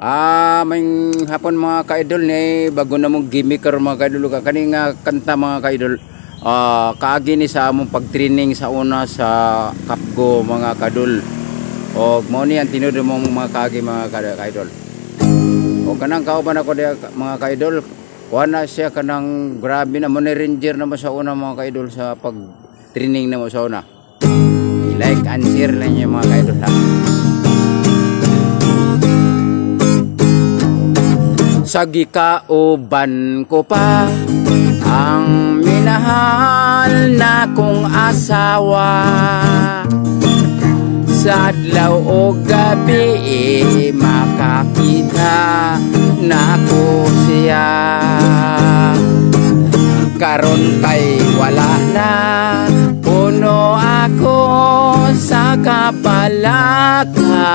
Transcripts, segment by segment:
May hapon mga ka-idol ni bago na mong gimmicker mga ka-idol kani nga kanta mga ka-idol. Kaagi ni sa among pag-training sa una sa Kapgo mga ka-idol. Og mao ni ang tinud mo mga kaagi mga ka-idol. O kanang kauban ako dia mga ka-idol. Wala siya kanang grabe na mo ni ranger na mo sa una mga ka-idol sa pag-training na mo sa una. I-like and share lang niya mga ka-idol ha. Sa gikauban ko pa ang minahal na kong asawa. Sa adlaw o gabi makakita na ko siya. Karon kay wala na, puno ako sa kapalaka.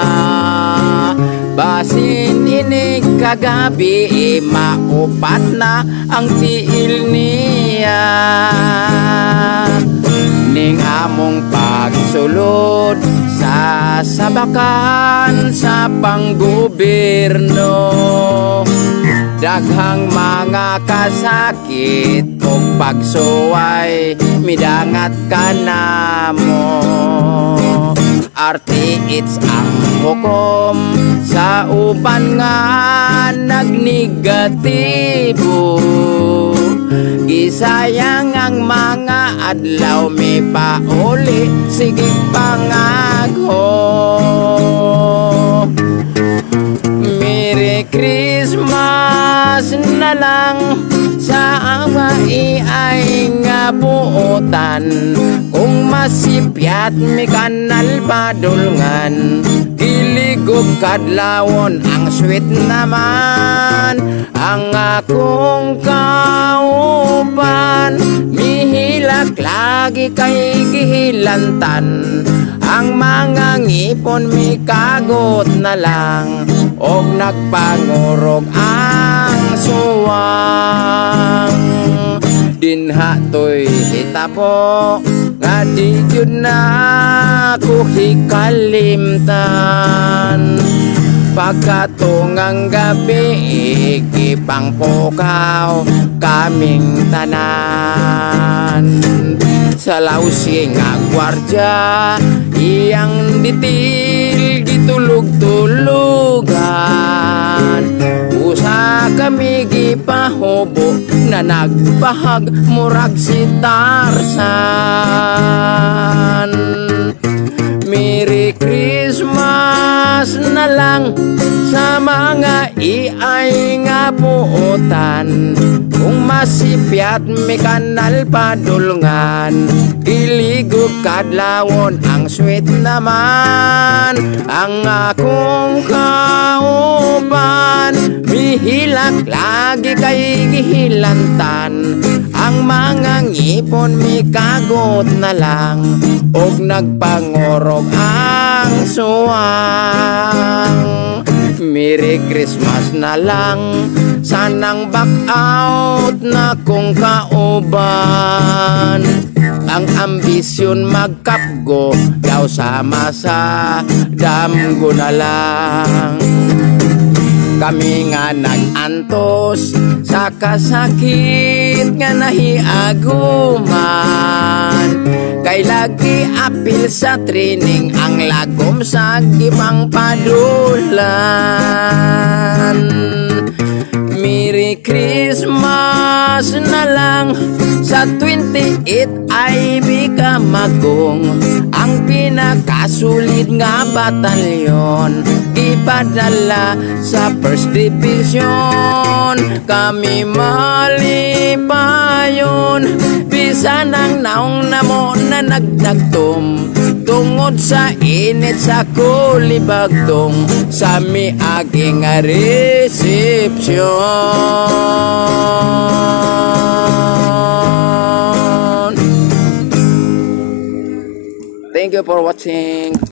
Basin ini kagabi maupat na ang tiil niya. Ning among pagsulod sa sabakan sa panggobyerno. Daghang mga kasakit o pagsuway midangat ka na mo. RTH ang hukom sa uban nga nagnegatibo. Gisayang ang mga adlaw may pauli sige pangagho. Merry Christmas na lang sa iay nga buotan. Kung masipyat mi kanal padulngan, giligog kadlawon ang sweet naman. Ang akong kauban mihilak lagi kay gihilantan. Ang mga ngipon mi kagot na lang og nagpangurog ang suwang. Dinha to'y itapo nga di yun na ko hikalimtan. Pagkatungang gabi ikipang pukaw kaming tanan. Sa lausing nga gwardya iyang ditil gitulog-tulugan. Usa kami gipahubo na nagpahag murag si Tarzan. Merry Christmas na lang sa mga iay nga buotan. Kung masipyat may kanal padulngan, iligog kadlawon ang sweet naman. Ang akong kauban mihilak lagi kay gihilantan. Ang mga ngipon mi kagot na lang og nagpangorog ang suwang. Merry Christmas na lang sanang back out na kong kauban. Ang ambisyon magkapgo daw sama sa damgo na lang. Kami nga nagantos sa kasakit nga nahiaguman. Kay lagi apil sa training ang lagom sa gibang padulan. Merry Christmas na lang sa 28 ay bikamagong. Ang pinakasulid nga batalyon ipadala sa First Division. Kami malipayon bisan ang naong namo na nagdagtom. Tungod sa init sa kulibagtong sa miaging resepsyon. Thank you for watching.